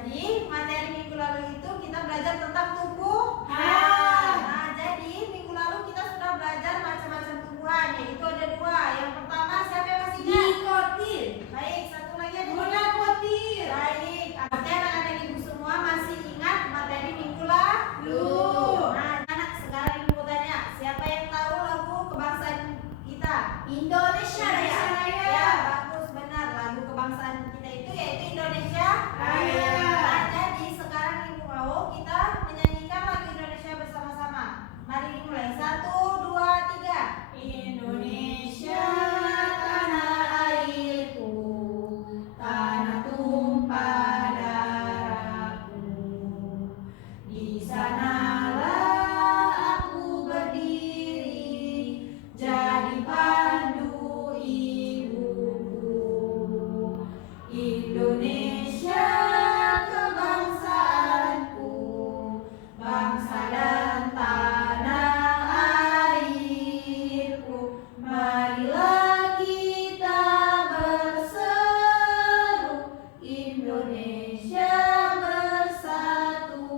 jadi materi minggu lalu itu kita belajar tentang tumbuhan. Nah, jadi minggu lalu kita sudah belajar macam-macam tumbuhan, yaitu ada dua. Yang pertama siapa yang masih ingat? Dikotil. Baik, satu lagi ada monokotil. Baik, artinya anak-anak ibu semua masih ingat materi minggu lalu. Nah, anak sekarang ibu tanya, siapa yang tahu lagu kebangsaan kita? Indonesia Raya. Ya, bagus, benar. Lagu kebangsaan kita itu yaitu Indonesia Raya. Nah, jadi sekarang ibu mau kita menyanyikan lagu Indonesia bersama-sama. Mari dimulai. 1, 2, 3. Indonesia tanah airku, tanah tumpah darahku. Di sanalah aku berdiri, jadi pandu ibuku. Indonesia kebangsaanku, bangsa dan tanah airku. Marilah kita berseru, Indonesia bersatu.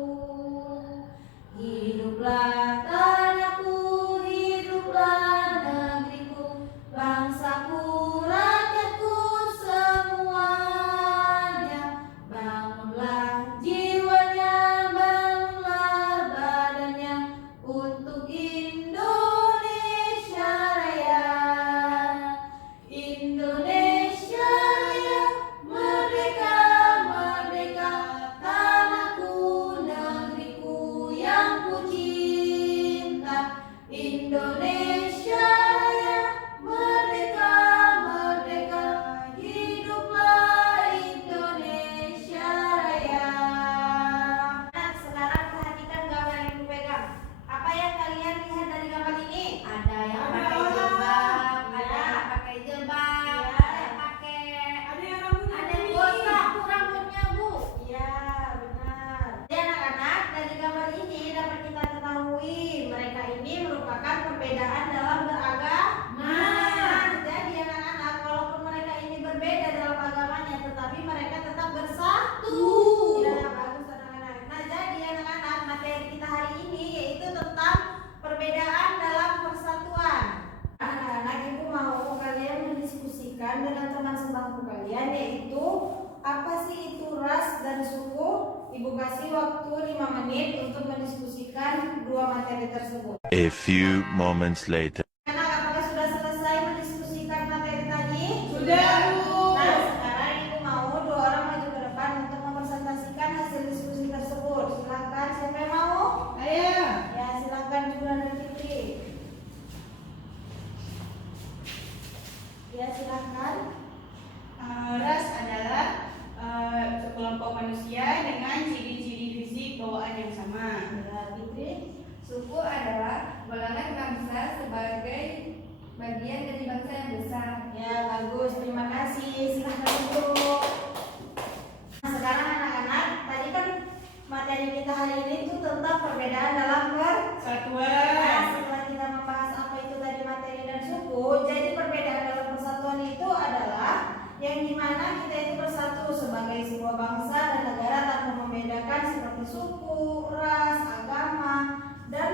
Hiduplah tanahku, hiduplah negeriku, bangsaku, rakyatku semuanya. Bangunlah jiwanya, bangunlah badannya untuk Indonesia Raya. Indonesia Raya, merdeka, merdeka, tanahku, negeriku yang ku cinta. Indonesia Raya, merdeka, merdeka, hiduplah Indonesia Raya. Nah, sekarang perhatikan gambar yang ibu pegang. Apa yang kalian lihat dari gambar ini? Ada yang pakai jilbab, ada yang pakai jilbab, ada yang pakai, ada yang botak, rambutnya bu. Iya, benar. Jadi anak-anak, dari gambar ini dapat kita ketahui mereka ini merupakan perbedaan dalam beragama. Jadi anak-anak, walaupun mereka ini berbeda dalam agamanya, tetapi mereka tetap bersatu. Ya, bagus anak-anak. Nah, jadi anak-anak, materi kita hari ini yaitu tentang perbedaan dalam persatuan. Anak-anak, ibu mau kalian mendiskusikan dengan teman sebangku kalian, yaitu apa sih itu ras dan suku. Ibu kasih waktu 5 menit untuk mendiskusikan dua materi tersebut. A few moments later. Anak, apakah sudah selesai mendiskusikan materi tadi? Sudah, Bu. Nah, sekarang ibu mau dua orang maju ke depan untuk mempresentasikan hasil diskusi tersebut. Silakan, siapa yang mau? Ayo. Ya, silakan Juna dan Fitri. Ya, silakan. Ras adalah sekelompok manusia dengan ciri-ciri fisik bawaan yang sama. Ya, Fitri. Suku adalah golongan bangsa sebagai bagian dari bangsa yang besar. Ya, bagus. Terima kasih. Silakan duduk. Nah, sekarang anak-anak, tadi kan materi kita hari ini itu tentang perbedaan dalam Nah, Satuan. setelah kita membahas apa itu tadi materi dan suku, jadi perbedaan dalam persatuan itu adalah yang dimana kita itu bersatu sebagai sebuah bangsa dan negara tanpa membedakan seperti suku, ras, agama, dan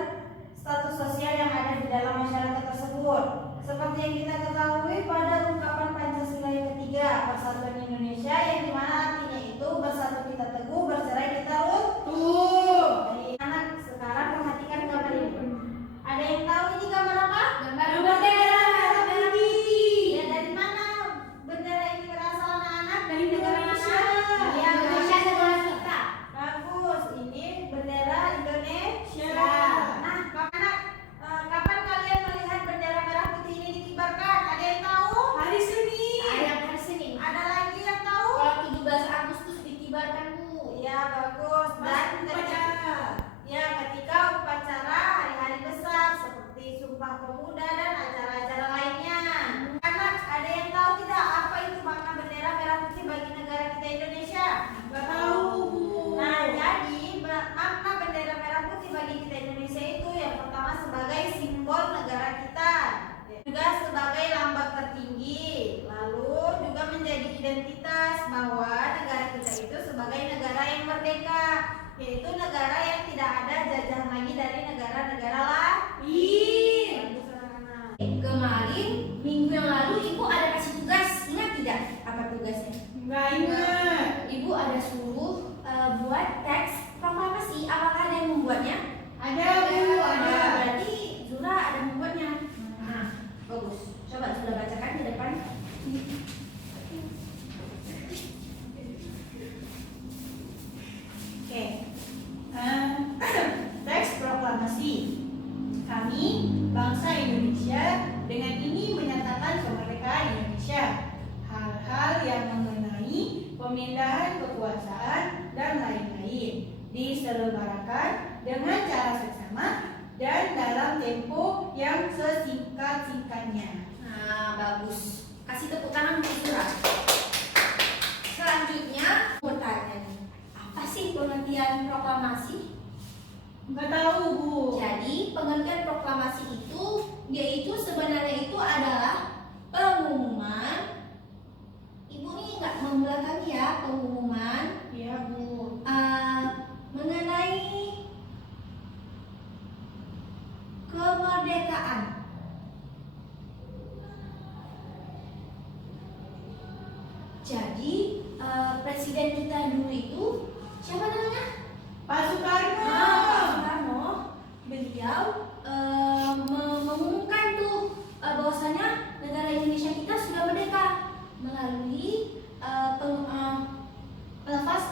status sosial yang ada di dalam masyarakat tersebut. Seperti yang kita ketahui pada ungkapan Pancasila yang ketiga, Persatuan Indonesia, yang dimana artinya itu bersatu kita teguh, bercerai kita runtuh. Baik, anak, sekarang perhatikan gambar ini. Ada yang tahu ini gambar apa? Gambar bendera merah putih. Ya, dari mana bendera ini berasal anak-anak? Dari negara mana? Ya, Indonesia negara kita. bagus. Ini bendera Indonesia. Ya. Nah, anak, kapan kalian melihat bendera merah putih ini dikibarkan? Ada yang tahu? Hari Senin. Ayam hari Senin. Ada lagi yang tahu? Kalau 17 Agustus dikibarkan bu. Ya, bagus. Dan ketika, ya, ketika upacara hari-hari besar seperti Sumpah Pemuda dan acara-acara lainnya. Anak, ada yang tahu tidak apa itu makna bendera merah putih bagi negara kita Indonesia? Gak tahu, Bu. Nah, jadi makna bendera merah putih bagi kita Indonesia itu yang pertama sebagai simbol negara kita, juga sebagai lambang tertinggi, lalu juga menjadi identitas bahwa negara kita itu sebagai negara yang yaitu negara yang tidak ada jajahan lagi dari negara-negara Ih, bagus anak-anak. Kemarin minggu yang lalu ibu ada kasih tugas, ingat tidak apa tugasnya? nggak ingat. Ibu ada suruh buat teks proklamasi. Apakah ada yang membuatnya? Ada Bu, ada. Berarti Zura ada membuatnya. Nah, bagus. Coba Zura bacakan di depan. Oke. Teks proklamasi. Kami, bangsa Indonesia, dengan ini menyatakan kemerdekaan Indonesia. Hal-hal yang mengenai pemindahan kekuasaan dan lain-lain diselenggarakan dengan cara seksama dan dalam tempo yang sesingkat-singkatnya. Nah, bagus. Kasih tepuk tangan untuk Zura. Selanjutnya, bertanya nih. Apa sih pengertian proklamasi? Nggak tahu Bu. Jadi pengertian proklamasi itu yaitu sebenarnya itu adalah pengumuman. Ibu nih nggak membelakangi ya, pengumuman Iya Bu. mengenai kemerdekaan. Jadi presiden kita dulu itu siapa namanya? Pak Soekarno. Pak Soekarno, beliau mengumumkan tuh bahwasanya negara Indonesia kita sudah merdeka melalui pelepas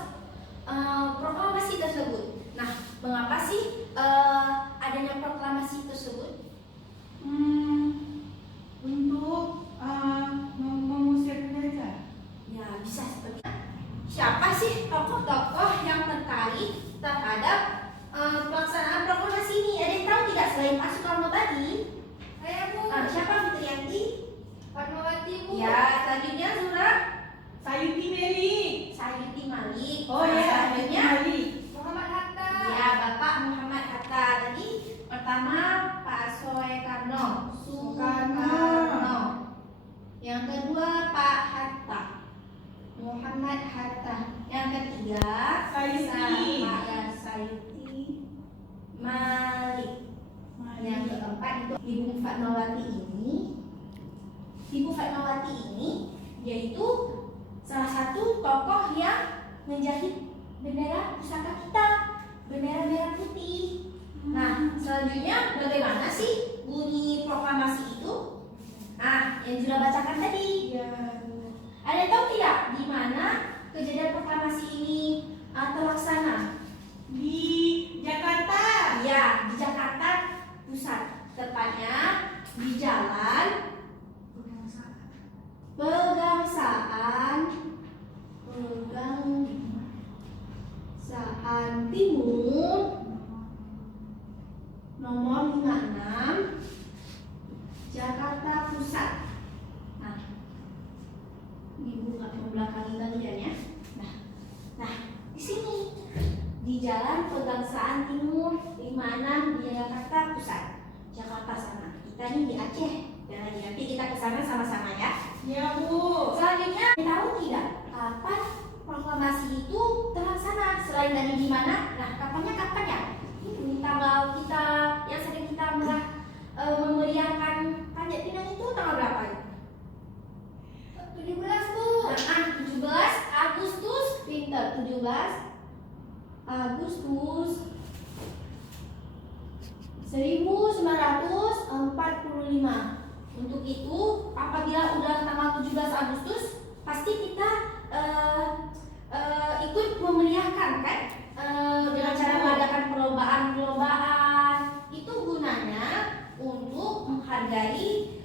proklamasi tersebut. Nah, mengapa sih adanya proklamasi tersebut? Untuk mengusir penjajah. Ya, bisa seperti itu. Siapa sih tokoh-tokoh yang tertarik terhadap pelaksanaan proklamasi ini? Ada yang tahu tidak selain Pak Soekarno tadi? Saya Bu. Siapa Fitriyanti? Fatmawati Bu. Ya, selanjutnya Zura, Sayuti Meli. Sayuti Malik. Oh Nah, ya, selanjutnya Meli. Muhammad Hatta. ya Bapak Muhammad Hatta. Tadi pertama Pak Soekarno. Soekarno. Yang kedua Pak Hatta. Muhammad Hatta. Yang ketiga Sayuti. Sayuti Malik. Yang keempat itu Ibu Fatmawati ini. Ibu Fatmawati ini yaitu salah satu tokoh yang menjahit bendera pusaka kita, bendera merah putih. Nah, selanjutnya bagaimana sih bunyi proklamasi itu? Nah, yang sudah bacakan tadi. Ya. Ada yang tahu tidak di mana kejadian proklamasi ini terlaksana? Di Jakarta. Ya, di Jakarta Pusat. Tepatnya di Jalan Pegangsaan Timur nomor 56 Jakarta Pusat. Nah, Ibu nggak membelakangi kalian ya. Nah, di sini di Jalan Pegangsaan Timur 56 di Jakarta Pusat, Jakarta sana. Kita ini di Aceh. Dan nanti kita ke sana sama-sama ya. Ya Bu. Selanjutnya, tahu tidak kapan proklamasi itu terlaksana? Selain dari di mana? Nah, kapan ya? Ini tanggal kita yang sedang kita memeriahkan Panjat Pinang itu tanggal berapa? 17 Bu. Nah, 17 Agustus, pinter. 17 Agustus 1945. Untuk itu, apabila udah tanggal 17 Agustus, pasti kita ikut memeriahkan kan? Dengan cara mengadakan perlombaan. Itu gunanya untuk menghargai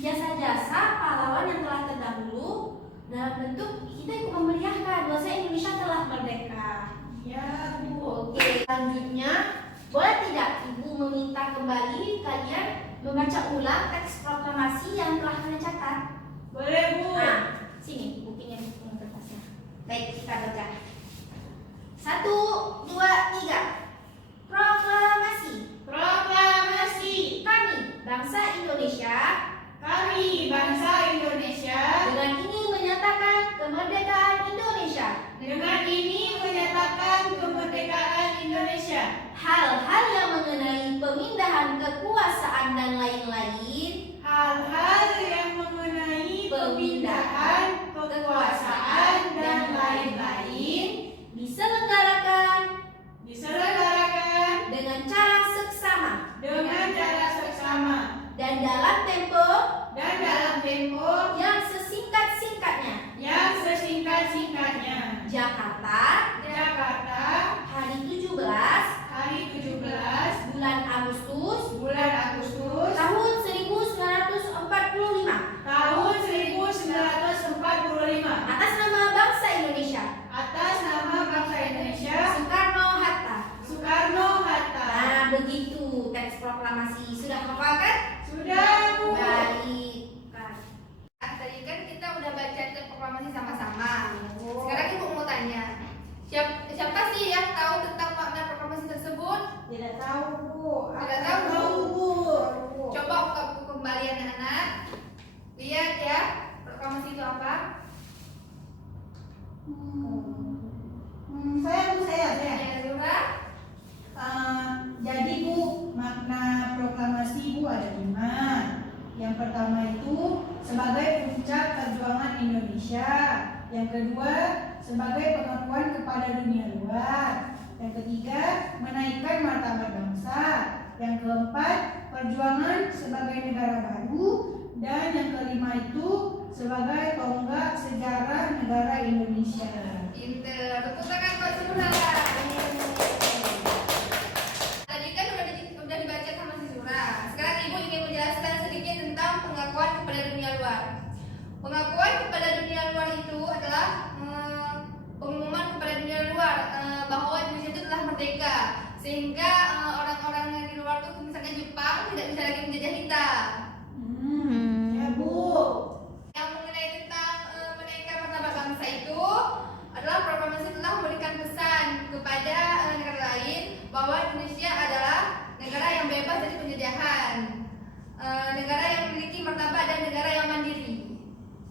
jasa-jasa pahlawan yang telah terdahulu dalam bentuk kita ikut memeriahkan bahwa Indonesia telah merdeka. Ya Bu. Oke, selanjutnya boleh tidak Ibu meminta kembali kalian membaca ulang teks proklamasi yang telah kalian catat? Boleh Bu. Nah, sini Ibu pinjam kertasnya. Baik, kita baca. 1, 2, 3. Proklamasi. Proklamasi. Kami, bangsa Indonesia, Kami, bangsa Indonesia, dengan ini menyatakan kemerdekaan Indonesia. dengan ini menyatakan pemindahan kekuasaan dan lain-lain. Hal-hal yang mengenai pemindahan kekuasaan dan lain-lain Diselenggarakan diselenggarakan dengan cara seksama dengan cara seksama dan dalam tempo dan dalam tempo yang sesingkat-singkatnya. yang sesingkat-singkatnya. Jakarta, Jakarta, hari 17 hari 17 bulan Agustus bulan Agustus tahun 1945 tahun 1945 atas nama bangsa Indonesia. atas nama bangsa Indonesia Soekarno-Hatta. Soekarno-Hatta. Nah, begitu teks proklamasi. Sudah hafal kan? Sudah, Bu. Baik. Tadi kan kita udah baca teks proklamasi sama-sama. Sekarang Ibu mau tanya, siapa sih yang tahu tentang makna proklamasi tersebut? Tidak tahu, Bu. Tidak tahu, Bu. Bu. Coba buka buku kembali anak-anak. Lihat ya, proklamasi itu apa? Saya. Ya, Zura. Jadi Bu, makna proklamasi Bu ada 5. Yang pertama itu sebagai puncak perjuangan Indonesia. Yang kedua sebagai pengakuan kepada dunia luar. Yang ketiga menaikkan martabat bangsa. Yang keempat perjuangan sebagai negara baru. Dan yang kelima itu sebagai tonggak sejarah negara Indonesia. Pinter. Tepuk tangan buat Zura. Tadi kan udah dibaca sama si Zura. Sekarang Ibu ingin menjelaskan sedikit tentang pengakuan kepada dunia luar. Pengakuan kepada dunia luar itu adalah pengumuman kepada dunia luar bahwa Indonesia itu telah merdeka, sehingga orang-orang yang di luar tuh misalnya Jepang tidak bisa lagi menjajah kita. Ya Bu. Yang mengenai tentang menaikkan martabat bangsa itu adalah proklamasi telah memberikan pesan kepada negara lain bahwa Indonesia adalah negara yang bebas dari penjajahan, negara yang memiliki martabat dan negara yang mandiri.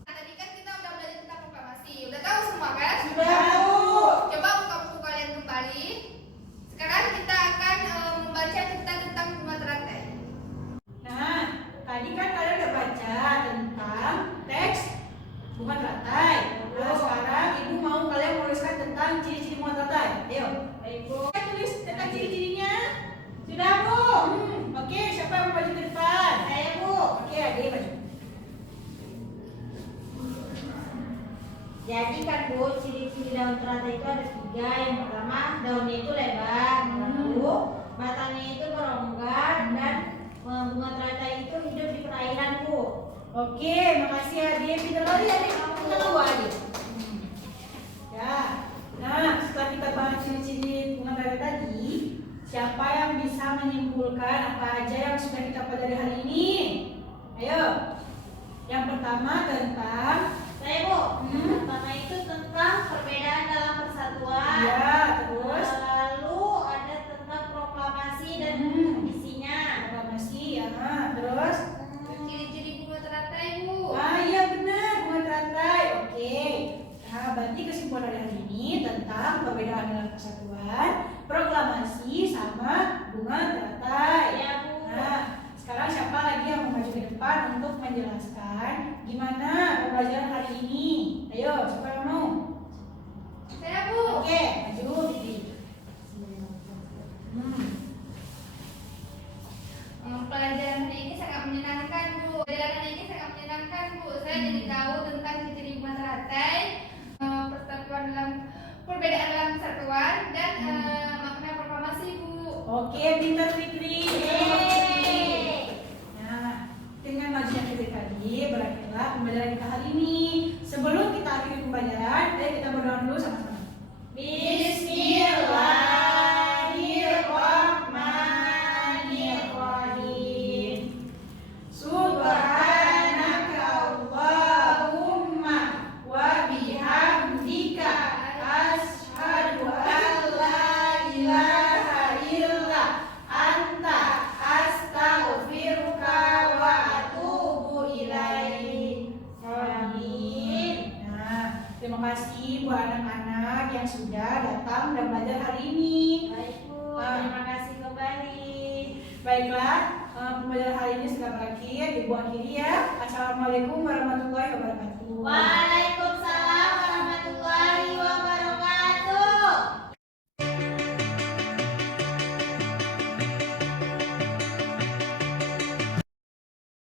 Nah, tadi kan kita udah belajar tentang proklamasi, udah tahu semua kan? Sudah Bu. Coba buka buku kalian kembali. Sekarang kita akan membaca tentang bunga teratai. Nah, tadi kan kalian udah baca tentang teks bunga teratai. Nah, sekarang Ibu mau kalian menuliskan tentang ciri-ciri bunga teratai. Ayo. Baik, Bu. Kita tulis tentang ciri-cirinya. Sudah, Bu. Oke, siapa yang mau maju ke depan? Saya, Bu. Oke, Adik maju. Jadi kan Bu, ciri-ciri daun teratai itu ada 3. Yang pertama, daunnya itu lebar, lalu batangnya itu berongga, dan bunga teratai itu hidup di perairan Bu. Oke, makasih Adik. Pintar kali Adik. Kita tahu Adik. Ya. Nah, setelah kita bahas ciri-ciri bunga teratai tadi, siapa yang bisa menyimpulkan apa aja yang sudah kita pelajari hari ini? Ayo. Yang pertama tentang Saya Bu, yang pertama itu tentang perbedaan dalam persatuan. ya, terus Lalu ada tentang proklamasi dan isinya. proklamasi ya. Terus Ciri-ciri bunga teratai, Bu. iya benar bunga teratai. Oke. Nah, berarti kesimpulan dari hari ini tentang perbedaan dalam persatuan, proklamasi sama bunga teratai. Ya Bu. Nah, sekarang siapa lagi yang mau maju ke depan untuk menjelaskan gimana pembelajaran hari ini? Ayo, siapa yang mau? Saya, Bu. Oke, maju Bibi. Pelajaran hari ini sangat menyenangkan, Bu. Pelajaran hari ini sangat menyenangkan, Bu. Saya jadi tahu tentang ciri-ciri bunga teratai, persatuan dalam perbedaan dalam persatuan, dan makna proklamasi, Bu. Oke, pintar Fikri. Yeay. Nah, dengan majunya Fikri tadi berakhirlah pembelajaran kita hari ini. Sebelum kita akhiri pembelajaran, ayo kita berdoa dulu sama-sama. Bismillahirrahmanirrahim. Subhanaka Allahumma wa bihamdika asyhadu an la ilaha illa anta astaghfiruka wa atubu ilaik. Amin. Nah, terima kasih buat anak-anak yang sudah datang dan belajar hari ini. Baik Bu, Ah. terima kasih kembali. Baiklah, pembelajaran hari ini sudah berakhir. Ibu akhiri ya. Assalamualaikum warahmatullahi wabarakatuh. Waalaikumsalam.